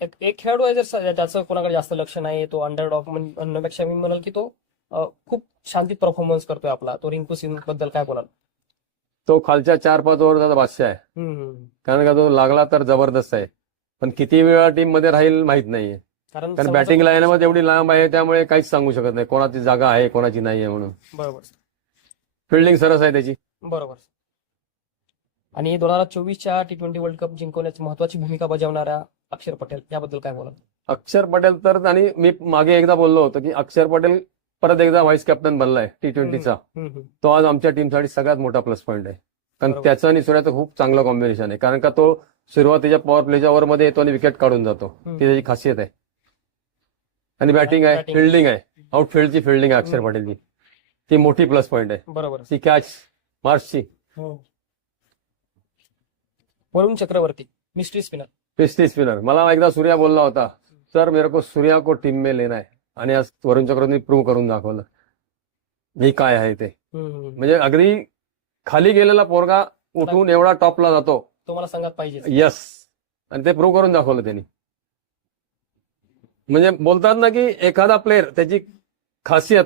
एक खेळाडू आहे जर त्याचं कोणाकडे जास्त लक्ष नाही, तो अंडरडॉग म्हणण्यापेक्षा मी म्हणाल की तो खूप शांतीत परफॉर्मन्स करतोय आपला, तो रिंकू सिंग बद्दल काय बोलाल? तो खालच्या 4-5 ओव्हरचा बादशाह आहे, कारण का तो लागला तर जबरदस्त आहे, पण किती वेळा टीम मध्ये राहील माहित नाहीये. कारण बॅटिंग लाईनमध्ये एवढी लांब आहे त्यामुळे काहीच सांगू शकत नाही कोणाची जागा आहे कोणाची नाही आहे म्हणून. बरोबर. फिल्डिंग सरस आहे त्याची. बरोबर. आणि 2024च्या T20 वर्ल्ड कप जिंकवण्याची महत्वाची भूमिका बजावणाऱ्या अक्षर पटेल याबद्दल काय बोलाल? अक्षर पटेल तर, आणि मी मागे एकदा बोललो होतो की अक्षर पटेल परत एकदा व्हाईस कॅप्टन बनलाय T20चा. तो आज आमच्या टीमसाठी सगळ्यात मोठा प्लस पॉईंट आहे, कारण बरोबर. त्याचं आणि सूर्याचं खूप चांगलं कॉम्बिनेशन आहे. कारण का तो सुरुवातीच्या पॉवर प्लेच्या ओव्हरमध्ये येतो आणि विकेट काढून जातो, ती त्याची खासियत आहे. आणि बॅटिंग आहे, Batting. फिल्डिंग आहे, आउटफिल्डची फिल्डिंग आहे अक्षर पटेलची, ती मोठी प्लस पॉईंट आहे. बरोबर. ती कॅच मार्चची हो. Varun Chakravarthy mystery spinner. पिस्टी spinner. मला एकदा सूर्या बोलला होता, सर मेरे को सूर्या को टीम में लेना है, आणि आज वरुण चक्रवर्तीने प्रूव्ह करून दाखवलं मी काय आहे ते. म्हणजे अगदी खाली गेलेला पोरगा उठून एवढा टॉपला जातो, तो मला संघात पाहिजे. यस, आणि ते प्रूव्ह करून दाखवलं त्यांनी. म्हणजे बोलतात ना की एखादा प्लेअर त्याची खासियत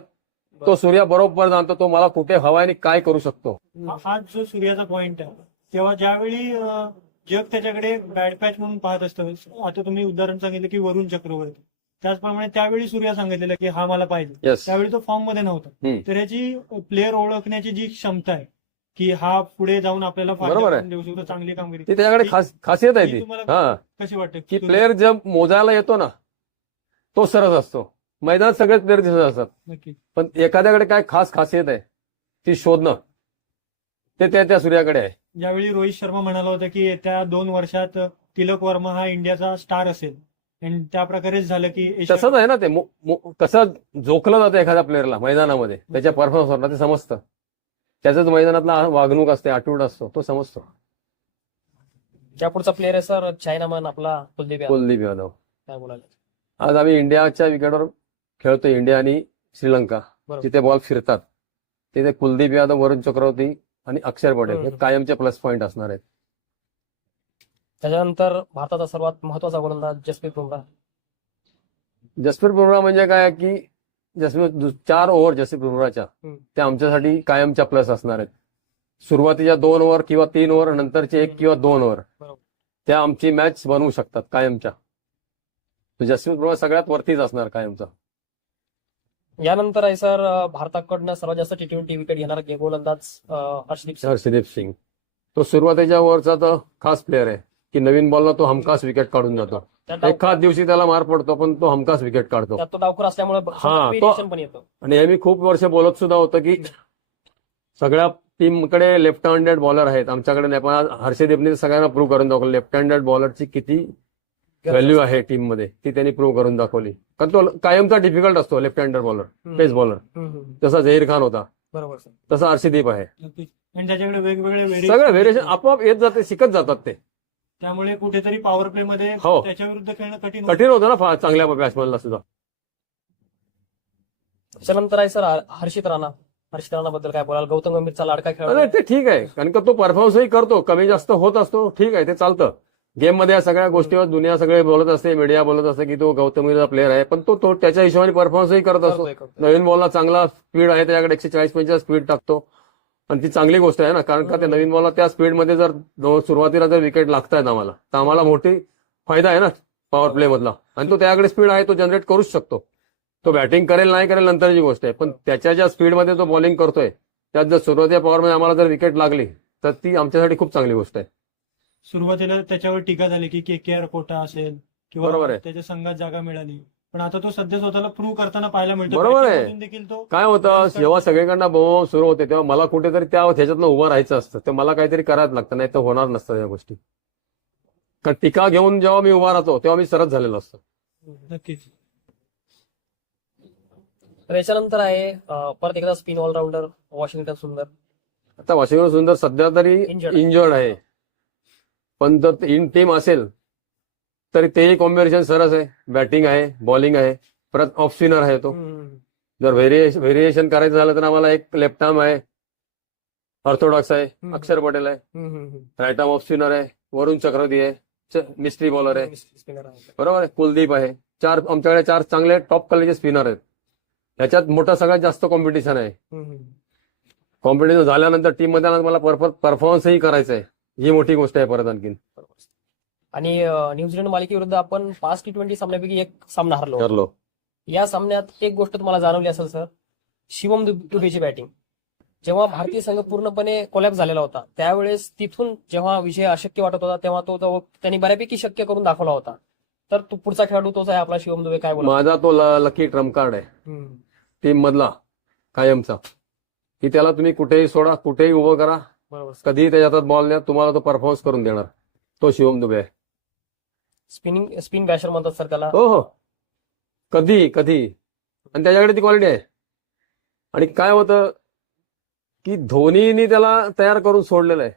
तो सूर्या बरोबर जाणतो, तो मला कुठे हवाय आणि काय करू शकतो. हा जो सूर्याचा पॉइंट आहे, तेव्हा ज्यावेळी जग त्याच्याकडे बॅड पॅच म्हणून पाहत असतं, आता तुम्ही उदाहरण सांगितलं की वरुण चक्रवर्ती, त्याचप्रमाणे त्यावेळी सूर्या सांगितलेलं की हा मला पाहिजे, येस, त्यावेळी तो फॉर्म मध्ये नव्हता. तर याची प्लेअर ओळखण्याची जी क्षमता आहे की हा पुढे जाऊन आपल्याला फायदा बरोबर आहे. करून देऊ शकतो, चांगली कामगिरी, ती त्याच्याकडे खासियत आहे ती ती. तुम्हाला हा, कशी वाटते? की प्लेअर जब मोजायला येतो ना तो सरस असतो. मैदानात सगळेच प्लेअर दिसत असतात, नक्की. पण एखाद्याकडे काय खास खासियत आहे ती शोधणं, ते त्या सूर्याकडे आहे. ज्यावेळी रोहित शर्मा म्हणाला होता की येत्या 2 वर्षात तिलक वर्मा हा इंडियाचा स्टार असेल, आणि त्या प्रकारेच झालं की तसंच आहे ना ते. कसं जोखलं जातं एखाद्या प्लेअरला मैदानामध्ये त्याच्या परफॉर्मन्सवर, ते समजतं. त्याच मैदानातला वागणूक असते, ॲटिट्यूड असतो, तो समजतो. त्या पुढचा प्लेअर आहे सर चायनामन आपला कुलदीप यादव. कुलदीप यादव. काय बोलायला? आज आम्ही इंडियाच्या विकेटवर खेळतोय, इंडिया आणि श्रीलंका, बरोबर. जिथे बॉल फिरतात तिथे कुलदीप यादव, वरुण चक्रवर्ती आणि अक्षर पटेल हे कायमचे प्लस पॉईंट असणार आहेत. त्याच्यानंतर भारताचा सर्वात महत्वाचा गोलंदाज जसप्रीत बुमराह. जसप्रीत बुमराह म्हणजे काय की 4 ओव्हर जसप्रीत बुमराहच्या त्या आमच्यासाठी कायमच्या प्लस असणार आहेत. सुरुवातीच्या 2 ओव्हर किंवा 3 ओव्हर, नंतरचे 1 किंवा 2 ओव्हर बरोबर. त्या आमची मॅच बनवू शकतात कायमच्या. जसप्रीत बुमराह सगळ्यात वरतीच असणार कायमचा. यानंतर आहे सर भारताकडनं सर्वात जास्त T20 विकेट घेणारा गोलंदाज हर्षदीप सिंग. हर्षदीप सिंग. तो सुरुवातीच्या ओव्हरचा तर खास प्लेअर आहे की नवीन बॉलला तो हमखास विकेट काढून जातो. एखाद दिवशी त्याला मार पडतो पण तो हमखास विकेट काढतो. त्यात तो डावखुर असल्यामुळे तो- पण येतो. आणि आम्ही खूप वर्ष बोलत सुद्धा होतो की सगळ्या टीमकडे लेफ्ट हँडेड बॉलर आहेत, आमच्याकडे नाही. पण हर्षदीपने सगळ्यांना प्रूव्ह करून दाखवलं लेफ्ट हँडेड बॉलरची किती व्हॅल्यू आहे टीम मध्ये, ती त्यांनी प्रूव्ह करून दाखवली. कारण तो कायमचा डिफिकल्ट असतो लेफ्ट हँडेड बॉलर, पेस बॉलर. जसा झहीर खान होता बरोबर सर. तसा हर्षदीप आहे. नक्कीच. आणि त्याच्याकडे वेगवेगळे सगळे व्हेरिएशन आपोआप येत जाते, शिकत जातात ते. त्यामुळे कुठेतरी पॉवर प्ले मध्ये हो. त्याच्या विरुद्ध खेळणं कठीण होतं. कठीण होतं ना फार चांगल्या बॅट्समॅनला सुद्धा. त्याच्यानंतर आहे सर हर्षित राणा. हर्षित राणा बद्दल काय बोलाल? गौतम गंभीरचा लाडका खेळाडू. नाही, ते ठीक आहे, कारण का तो परफॉर्मन्सही करतो, कमी जास्त होत असतो, ठीक आहे, ते चालतं. गेम मध्ये या सगळ्या गोष्टीवर दुनिया सगळे बोलत असते, मीडिया बोलत असते की तो गौतम गंभीरचा प्लेअर आहे, पण तो त्याच्या हिशोबाने परफॉर्मन्सही करत असतो. करतोय. नवीन बॉलला चांगला स्पीड आहे त्याच्याकडे, 140-145 स्पीड टाकतो आणि ती चांगली गोष्ट आहे ना, कारण का त्या नवीन बॉलला त्या स्पीडमध्ये जर सुरुवातीला जर विकेट लागतायत आम्हाला, तर आम्हाला मोठी फायदा आहे ना पॉवर प्ले मधला. आणि तो त्याकडे स्पीड आहे, तो जनरेट करूच शकतो. तो बॅटिंग करेल नाही करेल नंतरची गोष्ट आहे, पण त्याच्या ज्या स्पीडमध्ये तो बॉलिंग करतोय त्यात जर सुरुवातीच्या पॉवरमध्ये आम्हाला जर विकेट लागली तर ती आमच्यासाठी खूप चांगली गोष्ट आहे. सुरुवातीला त्याच्यावर टीका झाली की KKR कोटा असेल बरोबर किंवा आहे. त्याच्या संघात जागा मिळाली, पण आता तो सध्या स्वतःला प्रूव्ह करताना पाहायला मिळतो. बरोबर आहे. बॅटिंगमधून देखील तो काय होतं, जेव्हा सगळीकडनं बोंब सुरू होते तेव्हा मला कुठेतरी त्याच्यातनं उभं राहायचं असतं, तर मला काहीतरी करायला लागतं, नाही तर होणार नसतं या गोष्टी. कारण टीका घेऊन जेव्हा मी उभा राहतो तेव्हा मी सरस झालेलो असतो. नक्कीच. तर याच्यानंतर आहे परत एकदा स्पिन ऑलराऊंडर वॉशिंग्टन सुंदर. आता वॉशिंग्टन सुंदर सध्या तरी Injured. इंजर्ड आहे, पण जर इन टीम असेल तरी तेही कॉम्बिनेशन सरस आहे. बॅटिंग आहे, बॉलिंग आहे, परत ऑफ स्पिनर आहे तो. जर व्हेरिएशन करायचं झालं तर आम्हाला एक लेफ्ट आर्म आहे, ऑर्थोडॉक्स आहे, अक्षर पटेल आहे, राईट आर्म ऑफ स्पिनर आहे, वरुण चक्रवर्ती आहे, मिस्ट्री बॉलर आहे, स्पिनर आहे. बरोबर आहे, कुलदीप आहे. आमच्याकडे 4 चांगले टॉप क्वालिटीचे स्पिनर आहेत. ह्याच्यात मोठा सगळ्यात जास्त कॉम्पिटिशन आहे. कॉम्पिटिशन झाल्यानंतर टीम मध्ये मला परफॉर्मन्सही करायचा आहे, ही मोठी गोष्ट आहे परत आणखीन. आणि न्यूझीलंड मालिकेविरुद्ध आपण 5 T20 सामन्यापैकी एक सामना हरलो. ठरलो. या सामन्यात एक गोष्ट तुम्हाला जाणवली असेल सर, शिवम दुबेची बॅटिंग. जेव्हा भारतीय संघ पूर्णपणे कोलॅप्स झालेला होता त्यावेळेस तिथून जेव्हा विजय अशक्य वाटत होता तेव्हा तो त्यांनी बऱ्यापैकी शक्य करून दाखवला होता. तर तो पुढचा खेळाडू तोच आहे आपला शिवम दुबे. काय बोला? माझा तो लकी ट्रम्प कार्ड आहे टीम मधला कायमचा, की त्याला तुम्ही कुठेही सोडा, कुठेही उभं करा, बरोबर. कधीही त्याच्या हातात बॉल द्या, तुम्हाला तो परफॉर्मन्स करून देणार. तो शिवम दुबे आहे. स्पिन बॅशर म्हणतात सर त्याला. हो हो, कधी कधी. आणि त्याच्याकडे ती क्वालिटी आहे. आणि काय होतं की धोनीने त्याला तयार करून सोडलेलं आहे,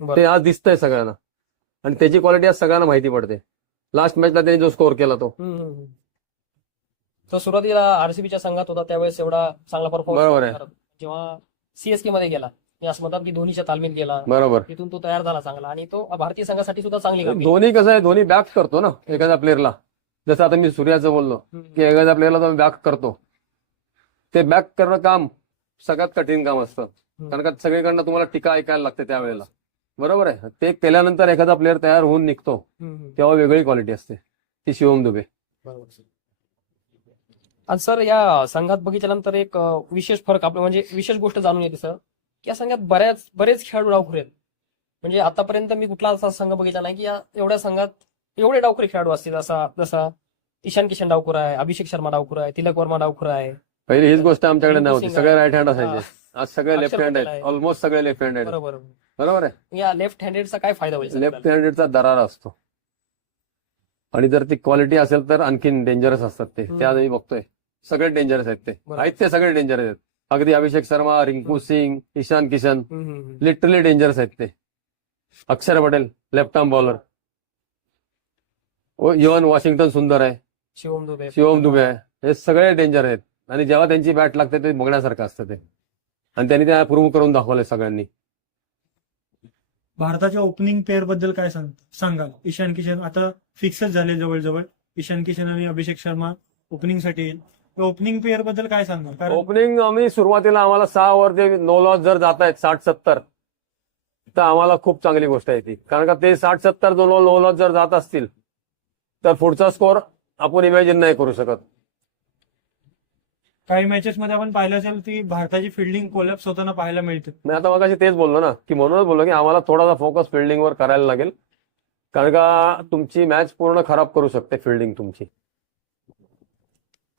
बरं. ते आज दिसतंय सगळ्यांना. आणि त्याची क्वालिटी आज सगळ्यांना माहिती पडते. लास्ट मॅचला त्यांनी जो स्कोर केला तो. तो सुरुवातीला आरसीबीच्या संघात होता त्यावेळेस एवढा चांगला बरोबर आहे. परफॉर्मन्स, जेव्हा सीएसके मध्ये गेला असं म्हणतात की धोनीच्या तालमीत गेला, बरोबर. तिथून तो तयार झाला चांगला आणि तो भारतीय संघासाठी सुद्धा चांगली कामगिरी. धोनी कसं आहे, धोनी बॅक करतो ना एखाद्या प्लेअरला. जसं आता मी सूर्याचं बोललो की एखाद्या प्लेअरला तो बॅक करतो. ते बॅक करणं काम सगळ्यात कठीण काम असतं, कारण का सगळीकडनं तुम्हाला टीका ऐकायला लागते त्यावेळेला. बरोबर आहे. ते केल्यानंतर एखादा प्लेअर तयार होऊन निघतो तेव्हा वेगळी क्वालिटी असते, ती शिवम दुबे. बरोबर. आणि सर या संघात बघितल्यानंतर एक विशेष फरक आपलं म्हणजे विशेष गोष्ट जाणून येते सर, की या संघात बरेच खेळाडू डावखुरे आहेत. म्हणजे आतापर्यंत मी कुठला असा संघ बघितला नाही की या एवढ्या संघात एवढे डावखुरे खेळाडू असतील. जसा ईशान किशन डावखुरा आहे, अभिषेक शर्मा डावखुरा आहे, तिलक वर्मा डावखुरा आहे. पहिली हीच गोष्ट आमच्याकडे नव्हती, सिंग सगळे आहे. राईट हँड असायचे. हा. आज सगळे अक्षर लेफ्ट हँड पटेल आहेत, आहे. ऑलमोस्ट सगळे लेफ्ट हँड आहेत. बरोबर. बरोबर आहे. या लेफ्ट हँडेडचा काय फायदा होईल सर लेफ्ट आपल्याला? हँडेडचा दरारा असतो, आणि जर ती क्वालिटी असेल तर आणखीन डेंजरस असतात ते. ते आजही बघतोय, सगळे डेंजरस आहेत ते. बरोबर. आहेत ते सगळे डेंजरस आहेत. अगदी अभिषेक शर्मा, रिंकू सिंग, ईशान किशन, लिटरली डेंजरस आहेत ते. अक्षर Patel left arm bowler, even Washington सुंदर आहे, शिवम दुबे आहे, हे सगळे डेंजर आहेत. आणि जेव्हा त्यांची बॅट लागते ते बघण्यासारखं असतं ते, आणि त्यांनी त्या प्रूव्ह करून दाखवलंय सगळ्यांनी. भारताच्या ओपनिंग पेअर बद्दल काय सांगाल? ईशान किशन आता फिक्सच झाले जवळजवळ. ईशान किशन आणि अभिषेक शर्मा ओपनिंगसाठी येईल. ओपनिंग पेअर बद्दल काय सांगाल? कारण ओपनिंग आम्ही सुरुवातीला आम्हाला 6 ओव्हर ते नो लॉस जर जात आहेत 60-70, तर आम्हाला खूप चांगली गोष्ट आहे ती. कारण का ते 60-70 नो लॉस जर जात असतील तर पुढचा स्कोर आपण इमॅजिन नाही करू शकत. काही मॅचेस मध्ये आपण पाहिलं असेल की भारताची फिल्डिंग कोलॅप्स होताना पाहायला मिळते. मी आता मगाशी तेच बोललो ना, की म्हणूनच बोललो की आम्हाला थोडासा फोकस फिल्डिंगवर करायला लागेल. कारण का तुमची मॅच पूर्ण खराब करू शकते फिल्डिंग तुमची.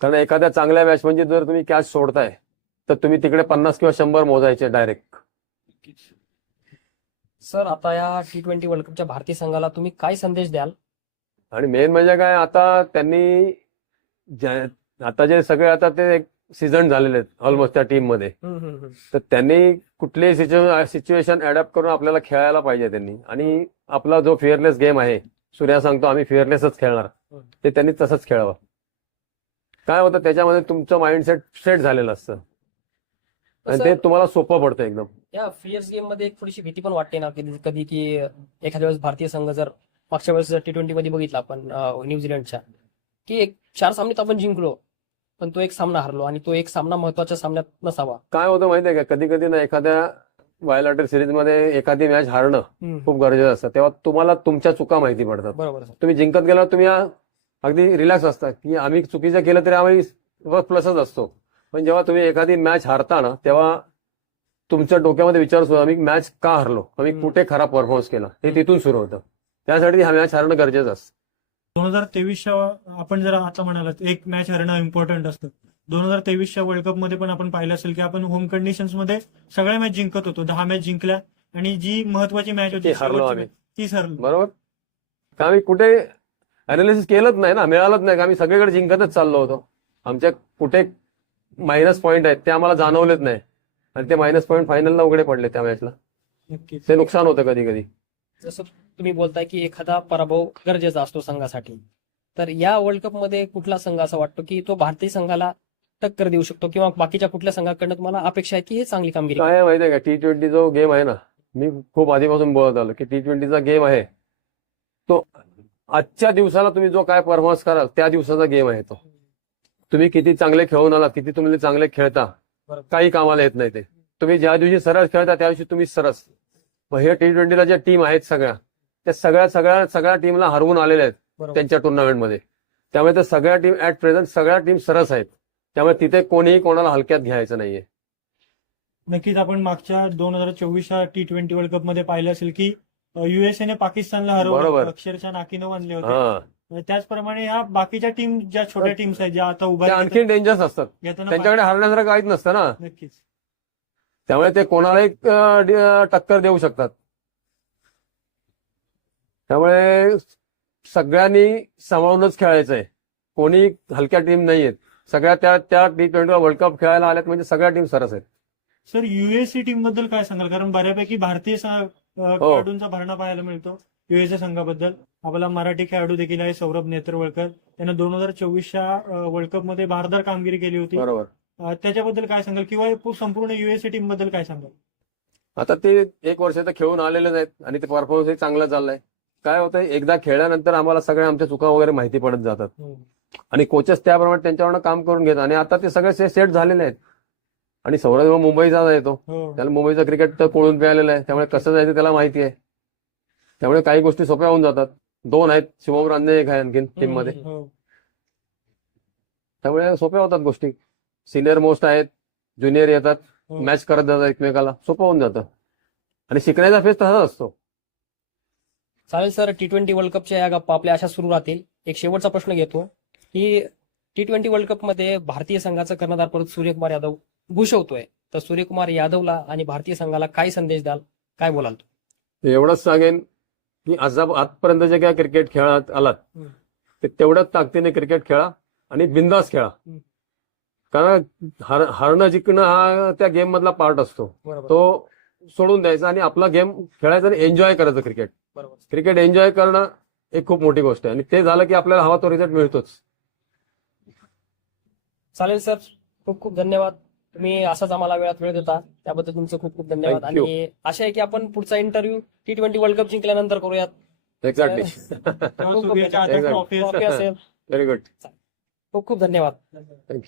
कारण एखाद्या चांगल्या मॅच म्हणजे जर तुम्ही कॅच सोडताय तर तुम्ही तिकडे 50 किंवा 100 मोजायचे डायरेक्ट. सर आता या T20 वर्ल्ड कपच्या भारतीय संघाला तुम्ही काय संदेश द्याल? आणि मेन म्हणजे काय, आता त्यांनी आता जे सगळे आता ते सीझन झालेले आहेत ऑलमोस्ट त्या टीम मध्ये, तर त्यांनी कुठलीही सिच्युएशन अडॅप्ट करून आपल्याला खेळायला पाहिजे त्यांनी. आणि आपला जो फिअरलेस गेम आहे, सूर्या सांगतो आम्ही फिअरलेसच खेळणार, ते त्यांनी तसंच खेळावं. काय होतं त्याच्यामध्ये तुमचं माइंडसेट सेट झालेलं असतं आणि ते तुम्हाला सोपं पडतं एकदम. या फिअर्स गेम मध्ये एक थोडीशी भीती पण वाटते ना कधी की एखाद्या वेळेस भारतीय संघ जर मागच्या वेळेस T20 मध्ये बघितलं आपण न्यूझीलंडच्या, की 4 सामन्यात आपण जिंकलो, पण तो एक सामना हरलो आणि तो एक सामना महत्वाच्या सामन्यात नसावा. काय होतं माहितीये का, कधी कधी ना एखाद्या बायोलॅटरल सिरीज मध्ये एखादी मॅच हारणं खूप गरजेचं असतं. तेव्हा तुम्हाला तुमच्या चुका माहिती पडतात. बरोबर सर. तुम्ही जिंकत गेल्यावर तुम्ही अगदी रिलॅक्स असता की आम्ही चुकीचं केलं तरी आम्ही प्लसच असतो. पण जेव्हा तुम्ही एखादी मॅच हारता ना, तेव्हा तुमच्या डोक्यामध्ये विचार सुरू आम्ही मॅच का हरलो, आम्ही कुठे खराब परफॉर्मन्स केला, हे तिथून सुरू होतं. त्यासाठी हा मॅच हारणं गरजेचं असतं. 2023च्या आपण जर आता म्हणालात एक मॅच हरणं इम्पॉर्टंट असतं. 2023च्या वर्ल्ड कप मध्ये पण आपण पाहिलं असेल की आपण होम कंडिशन्स मध्ये सगळ्या मॅच जिंकत होतो. 10 मॅच जिंकल्या आणि जी महत्वाची मॅच होती ती हरलो शेवटची आम्ही. match, तीच हरलो. बरोबर. का आम्ही कुठे अनालिसिस केलंच नाही ना, मिळालंच नाही का, आम्ही सगळीकडे जिंकतच चाललो होतो. आमच्या कुठे मायनस पॉईंट आहेत ते आम्हाला जाणवलेच नाही आणि ते मायनस पॉईंट फायनलला उघडे पडले त्या मॅचला. नक्कीच. ते नुकसान होतं कधी कधी. जसं तुम्ही बोलताय की एखादा पराभव गरजेचा असतो संघासाठी, तर या वर्ल्ड कप मध्ये कुठला संघ असा वाटतो की तो भारतीय संघाला टक्कर देऊ शकतो किंवा बाकीच्या कुठल्या संघाकडनं तुम्हाला अपेक्षा आहे की हे चांगली कामगिरी काय आहे माहितीये का, T20 जो गेम आहे ना, मी खूप आधीपासून बोलत आलो की T20चा गेम आहे तो आजच्या दिवसाला तुम्ही जो काय परफॉर्मन्स कराल त्या दिवसाचा गेम आहे तो. तुम्ही किती चांगले खेळून आलात, किती तुम्ही चांगले खेळता, बरोबर. काही कामाला येत नाही ते. तुम्ही ज्या दिवशी सरस खेळता त्या दिवशी तुम्ही सरस. मग हे T20ला ज्या टीम आहेत सगळ्या, त्या सगळ्या टीमला हरवून आलेल्या आहेत बरोबर. त्यांच्या टुर्नामेंटमध्ये. त्यामुळे त्या सगळ्या टीम ऍट प्रेझेंट सगळ्या टीम सरस आहेत. त्यामुळे तिथे कोणीही कोणाला हलक्यात घ्यायचं नाहीये. नक्कीच आपण मागच्या 2024च्या T20 वर्ल्ड कप मध्ये पाहिलं असेल की USA ने पाकिस्तानला हरवलं, बरोबर. अक्षरशः नाकीनं बांधले होते. हा, त्याचप्रमाणे ह्या बाकीच्या टीम ज्या छोट्या टीम्स आहेत ज्या आता उभ्या त्या आणखी डेंजरस असतात. घेताना त्यांच्याकडे हरण्यासारखं काहीच नसतं ना. नक्कीच. त्यामुळे ते कोणालाही टक्कर देऊ शकतात. त्यामुळे सगळ्यांनी सांभाळूनच खेळायचंय. कोणी हलक्या टीम नाहीयेत. सगळ्या त्या T20 वर्ल्ड कप खेळायला आल्यात म्हणजे सगळ्या टीम सरस आहेत. सर युएससी टीम बद्दल काय सांगाल? कारण बऱ्यापैकी भारतीय खेळाडूंचा भरणा पाहायला मिळतो युएसए संघाबद्दल. आपला मराठी खेळाडू देखील आहे सौरभ नेत्रवळकर. त्यानं 2024च्या वर्ल्ड कप मध्ये भारदार कामगिरी केली होती. बरोबर. त्याच्याबद्दल काय सांगाल किंवा संपूर्ण युएसए टीम बद्दल काय सांगाल? आता ते 1 वर्ष तर खेळून आलेलेच आहेत आणि ते परफॉर्मन्सही चांगला चाललाय. काय होतंय, एकदा खेळल्यानंतर आम्हाला सगळ्या आमच्या चुका वगैरे माहिती पडत जातात आणि कोचेस त्याप्रमाणे त्यांच्यावर काम करून घेतात आणि आता ते सगळे सेट झालेले आहेत. आणि सौरभ मुंबईचा येतो, हो. त्याला मुंबईचं क्रिकेट तर कोळून प्यायलेलं आहे. त्यामुळे कसं जायचं त्याला माहिती आहे. त्यामुळे काही गोष्टी सोप्या होऊन जातात. 2 आहेत, शुभम रांदे एक आहे आणखीन टीम मध्ये. हो. त्यामुळे सोप्या होतात गोष्टी. सिनियर मोस्ट आहेत, ज्युनियर येतात, हो. मॅच करत जातात एकमेकाला, सोपं होऊन जातं. आणि शिकण्याचा फेस तसाच असतो. चालेल सर. T20 वर्ल्ड कपच्या या गप्पा आपल्या अशा सुरू राहतील. एक शेवटचा प्रश्न घेतो की T20 वर्ल्ड कप मध्ये भारतीय संघाचा कर्णधारपद सूर्यकुमार यादव भूषवतोय, तर सूर्यकुमार यादवला आणि भारतीय संघाला काय संदेश द्याल, काय बोलाल? एवढंच सांगेन की आजपर्यंत जे काय क्रिकेट खेळत आलात ते तेवढ्याच ताकदीने क्रिकेट खेळा आणि बिंदास खेळा. कारण हारणं जिंकणं हा त्या गेम मधला पार्ट असतो. बरोबर. तो सोडून द्यायचा आणि आपला गेम खेळायचा आणि एन्जॉय करायचं. बरोबर. क्रिकेट एन्जॉय करणं एक खूप मोठी गोष्ट आहे आणि ते झालं की आपल्याला हवा तो रिझल्ट मिळतोच. चालेल सर. खूप खूप धन्यवाद. तुम्ही असाच आम्हाला वेळात वेळ देता त्याबद्दल तुमचं खूप खूप धन्यवाद. Thank you. आणि आशा आहे की आपण पुढचा इंटरव्ह्यू T20 वर्ल्ड कप जिंकल्यानंतर करूयात. एक्झॅक्टली. तेव्हा सूर्याच्या हातात Exactly. ट्रॉफी असेल. ट्रॉफी असेल. Very good. खूप खूप धन्यवाद. थँक्यू.